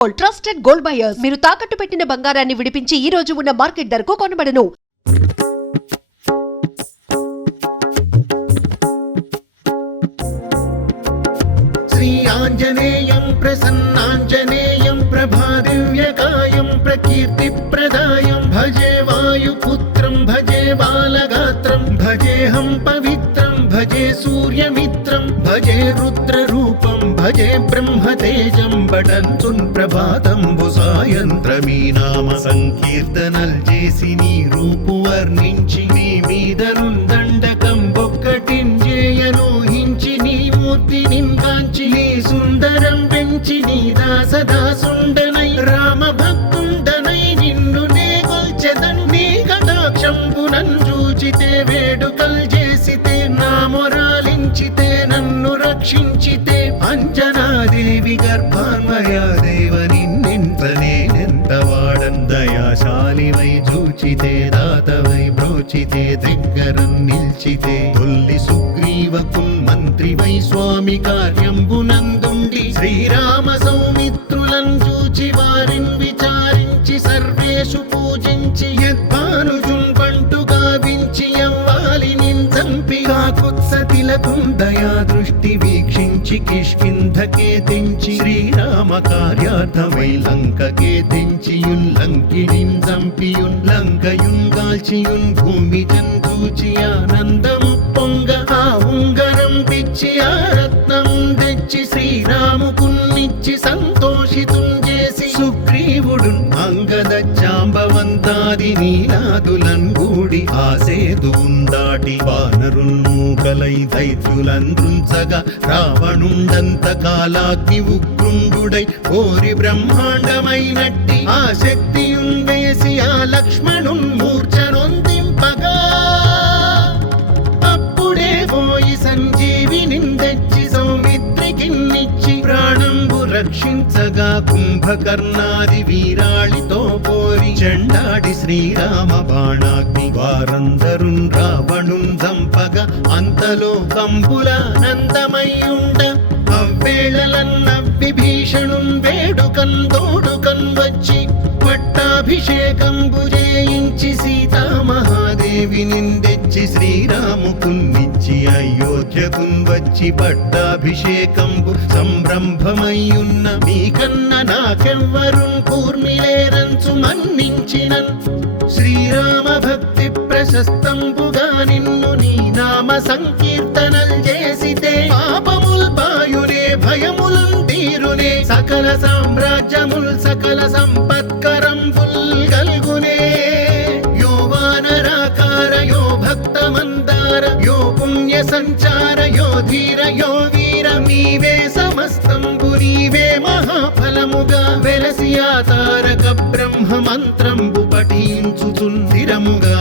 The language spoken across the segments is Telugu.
ట్రస్టెడ్ గోల్డ్ బయర్స్ మీరు తాకట్టు పెట్టిన బంగారాన్ని విడిపించి ఈ రోజు ఉన్న మార్కెట్ ధరకు కొనబడను. శ్రీ ఆంజనేయం ప్రసన్నాంజనేయం ప్రభాదివ్యకాయం ప్రకీర్తిప్రదాయం భజే వాయుపుత్రం భజే బాలగాత్రం భజేహం పవిత్రం భజే సూర్యమిత్రం భజే రుద్రరూపం భజే బ్రహ్మతేజం బటంతున్ ప్రభాతంబు సాయంత్రమీ నామ సంకీర్తనల్ చేసి నీ రూపు వర్ణించి నీ మీదనున్ దండకం బొక్కటింజేయను హించి నీ మూర్తి నింకాంచి నీ సుందరం పెంచి నీ దాసదాసుండనై రామ భక్తుండనై నిన్ను నే కొల్చెదన్ నీ కటాక్షంబునన్ చూచితే వేడుకల్ చేసితే నా మొరాలించితే నన్ను రక్షించితే అంజనాదేవి గర్భాన్వయా దేవ నిన్నెంత నేనెంత వాడన్ దయాశాలివై చూచితే దాతవై బ్రోచితే దగ్గరం నిల్చితే తొల్లి సుగ్రీవకున్ మంత్రివై స్వామి కార్యంబునందుండి శ్రీరామ సౌమిత్రులను చూచి వారిని విచారించి సర్వేషు పూజించి యద్భానుజున్ బంటు గావించి యవ్వాలిని చంపి కాకుత్సతిలకుం దయా దృష్టి వీక్షించి కిష్కింధకే తెంచి శ్రీరామ కార్యార్థమై లంకకే తెంచియున్ లంకిణిన్ చంపియున్ లంకయున్ గాల్చియున్ భూమి జంతూచి ఆనందం పొంగ ఆ ఉంగరం పిచ్చి ఆ రత్నం తెచ్చి శ్రీరాముకున్నిచ్చి సంతోషితున్ చేసి సుగ్రీవుడు అంగద జాంబవంతాది నీలాదులన్ గూడి ఆసేతువున్ దాటి వానరున్ మూకలై దైత్యులందృంచగా రావణుండంత కాలాగ్ని ఉగ్రుండుడై కోరి బ్రహ్మాండమైనట్టి ఆ శక్తియున్ వేసి ఆ లక్ష్మణున్ మూర్ఛనొందింపగా అప్పుడే పోయి సంజీవిని తెచ్చి సౌమిత్రికిన్నిచ్చి ప్రాణంబు రక్షించగా కుంభకర్ణాది వీరాళితో పోరి చెండాడి శ్రీరామ బాణాగ్ని వారందరున్ రావణున్ చంపగా అంతలో కంపులానందమయ్యుండ అవ్వేళలన్నవ్విభీషణున్ వేడుకన్ తోడుకన్ వచ్చి పట్టాభిషేకంబు చేయించి సీతామహాదేవి నిందెచ్చి శ్రీరాముకున్నిచ్చి అయోధ్యకున్ వచ్చి పట్టాభిషేకంబు సంరంభమయ్యున్న మీకన్న నాకెవ్వరున్ కూర్మిలేరంచు మన్నించినన్ శ్రీరామ భక్తి ప్రశస్తంబుగా నిన్ను నీ నామ సంకీర్తనల్ చేసితే పాపముల్ బాయునే భయములున్ తీరునే సకల సామ్రాజ్యముల్ సకల సంపత్కరంబుల్ గల్గునే యో వానరాకార యో భక్త మందార యో పుణ్య సంచార యో ధీర యో వీర నీవే సమస్తంబు నీవే మహాఫలముగా వెలసి ఆ తారక బ్రహ్మ మంత్రంబు పఠించుచుందిరముగా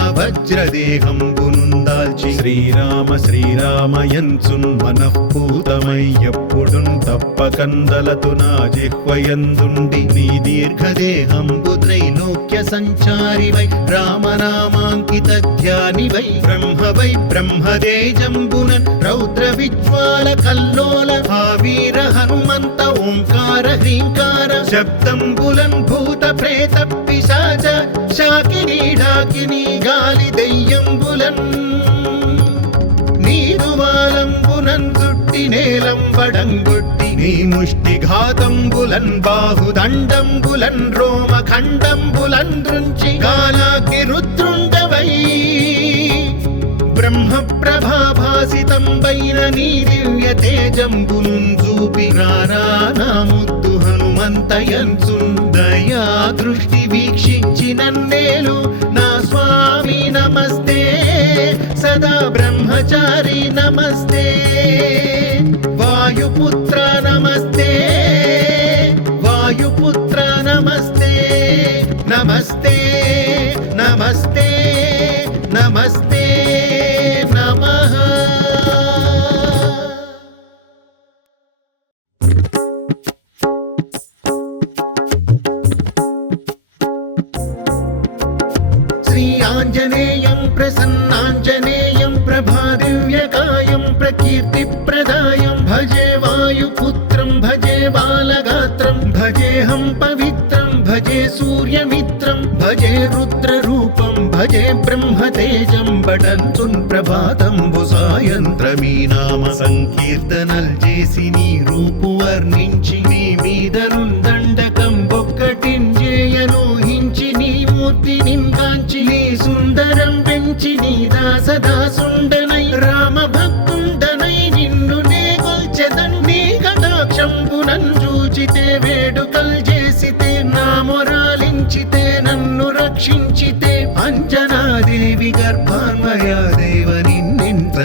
వజ్రదేహంబునుందాల్చి శ్రీరామ శ్రీరామ యంచున్ మనఃపూతమై ఎప్పుడున్ తప్పకందలతు నా జిహ్వయందుండి నీ దీర్ఘదేహంబు త్రైలోక్య సంచారివై రామనామాంకిత ధ్యానివై బ్రహ్మవై బ్రహ్మదేజంబునన్ రౌద్ర విజ్వాల కల్లోల భావీర హనుమంత ఓంకార హ్రీంకార శబ్దంబులన్ భూత ప్రేత పిశాచ శాకినీ ఢాకినీ గాలి దెయ్యంబులన్ నీరువాలంబునన్ చుట్టి నేలంబడంగొట్టి నీ ముష్టి ఘాతంబులన్ బాహుదండంబులన్ రోమ ఖండంబులన్ దృంచి గాలాగ్ని రుద్రుండవై బ్రహ్మ ప్రభాభాసితంబైన నీ దివ్య తేజంబునున్ చూపి రానా ముద్దు హనుమంతయంచున్ దయా దృష్టి వీక్షించి నన్నేలు నా స్వామి నమస్తే సదా బ్రహ్మచారి నమస్తే వాయుపుత్ర నమస్తే వాయుపుత్ర నమస్తే నమస్తే నమస్తే నమస్తే నమః. శ్రీ ఆంజనేయం ప్రసన్నాంజనేయం ప్రభాదివ్యకాయం ప్రకీర్తిప్రదాయం భజే వాయుపుత్రం భజే బాలగాత్రం భజేహం సూర్యమిత్రం భజే రుద్రరూపం భజే బ్రహ్మతేజం బటంతున్ ప్రభాతంబు సాయంత్రమీ నామ సంకీర్తనల్ చేసి నీ రూపు వర్ణించి నీ మీదనుందండకం ఒక్కటింజేయనూహించి నీ మూర్తి నింగాంచి నీ సుందరం పెంచి నీ దాసదాసుండనై రామ భక్తుండనై నిన్ను నే గొల్చెదన్ నీ కటాక్షంబునన్ చూచితే వేడుకల్ చేసితే నా మొరాలించితే నన్ను రక్షించితే అంజనాదేవి గర్భాన్వయా దేవ నిన్నెంత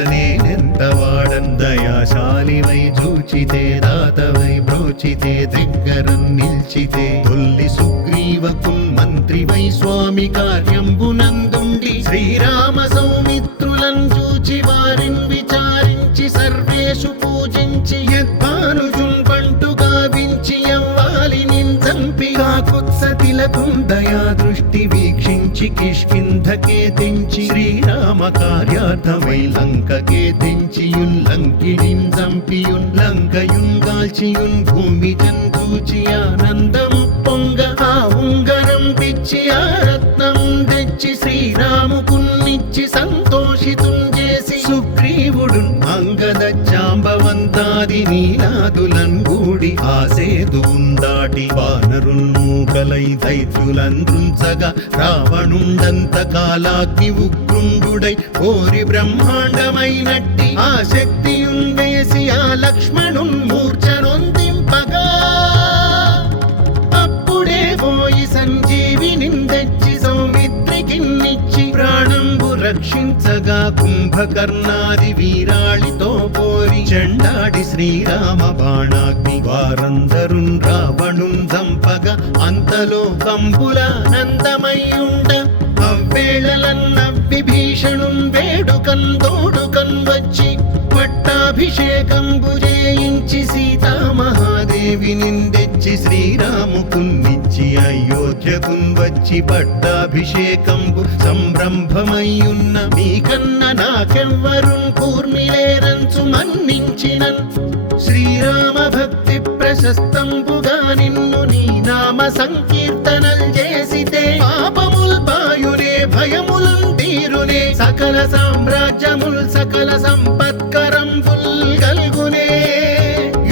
వాడన్ దయాశాలివై చూచితే దాతవై బ్రోచితే దగ్గరం నిల్చితే తొల్లి సుగ్రీవకుల్ మంత్రివై స్వామి కార్యంబునందుండి శ్రీరామ సౌమిత్రులను చూచి వారిని విచారించి సర్వేషు పూజించి యద్భానుజున్ పంటు గావించి యవ్వాలి నిందంపి కాకుత్సతిలకుం దయా దృష్టి వీక్షించి కిష్కింధకే తెంచి శ్రీరామ కార్యార్థమై లంకకే తెంచియుల్లంకిణిన్ చంపియున్ లంకయున్ గాల్చియున్ భూమి జంతూచి ఆనందము పొంగ ఆ ఉంగరం పిచ్చి ఆ రత్నం తెచ్చి శ్రీరాముకున్నిచ్చి సంతోషితుం చేసి సుగ్రీవుడు అంగద జాంబవంతాది నీలాదులన్ గూడి ఆ సేతువున్ దాటి వానరుల్ మూకలై దైత్యులందృంచగా రావణుండంత కాలాగ్ని ఉగ్రుండుడై కోరి బ్రహ్మాండమైనట్టి ఆ శక్తియున్ వేసి ఆ లక్ష్మణున్ మూర్ఛనొందింపగా అప్పుడే పోయి సంజీవిని తెచ్చి సౌమిత్రికిన్నిచ్చి ప్రాణంబు రక్షించగా కుంభకర్ణాది వీరాళితో పోరి చెండాడి శ్రీరామ బాణాగ్ని వారందరున్ రావణున్ చంపగా అంతలో కంబులానందమయ్యుండ అవ్వేళలన్న విభీషణున్ వేడుకన్ తోడుకన్ వచ్చి పట్టాభిషేకంబు చేయించి సీతామహాదేవి నిందెచ్చి శ్రీరాముకున్నిచ్చి అయోధ్యకున్ వచ్చి పట్టాభిషేకంబు సంరంభమయ్యున్న మీకన్న నాకెవ్వరున్ కూర్మిలేరంచు మన్నించినన్ శ్రీరామ భక్తి ప్రశస్తంబుగా నిన్ను నీ నామ సంకీర్తనల్ చేసితే పాపముల్ బాయునే భయములున్ తీరునే సకల సామ్రాజ్యముల్ సకల సంపత్కరంబుల్ గల్గునే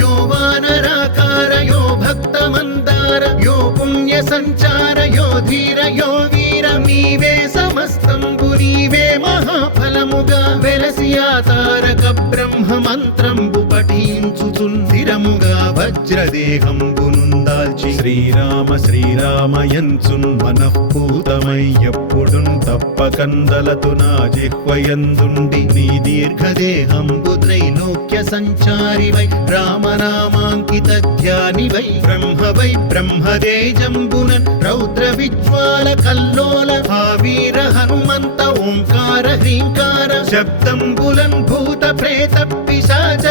యో వానరాకార యో భక్త మందార యో పుణ్య సంచార యో ధీర యో వీర నీవే సమస్తంబు నీవే మహాఫలముగా వెలసి ఆ తారక బ్రహ్మ మంత్రంబు పఠించుచున్ స్థిరముగా వజ్రదేహంబునుందాల్చి శ్రీరామ శ్రీరామయంచున్ మనఃపూతమై ఎప్పుడున్ తప్పకందలతు నా జిహ్వయందుండి నీ దీర్ఘదేహంబు త్రైలోక్య సంచారివై రామనామాంకిత ధ్యానివై బ్రహ్మవై బ్రహ్మదేజంబునన్ రౌద్ర విజ్వాల కల్లోల ఆ వీర హనుమంత ఓంకార హ్రీంకార శబ్దంబులన్ భూత ప్రేత పిశాచ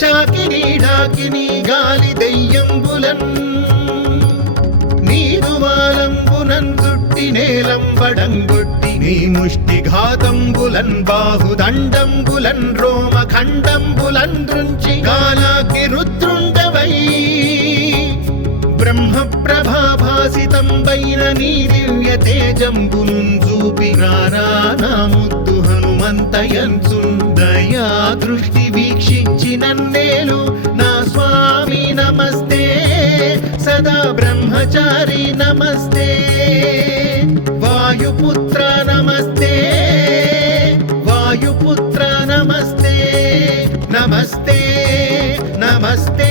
శాకిని డాకిని గాలి దెయ్యంబులన్ నీదువాలంబునన్ చుట్టి నేలంబడంగొట్టి నీ ముష్టి ఘాతంబులన్ బాహుదండంబులన్ రోమ ఖండంబులన్ దృంచి కాలాకి రుద్రుండవై బ్రహ్మ ప్రభాభాసితంబైన నీ దివ్య తేజంబునున్ చూపి రానా ముద్దు హనుమంతయంచున్ దయా దృష్టి వీక్షించి నన్నేలు నా స్వామి నమస్తే సదా బ్రహ్మచారి నమస్తే వాయుపుత్ర నమస్తే వాయుపుత్ర నమస్తే నమస్తే నమస్తే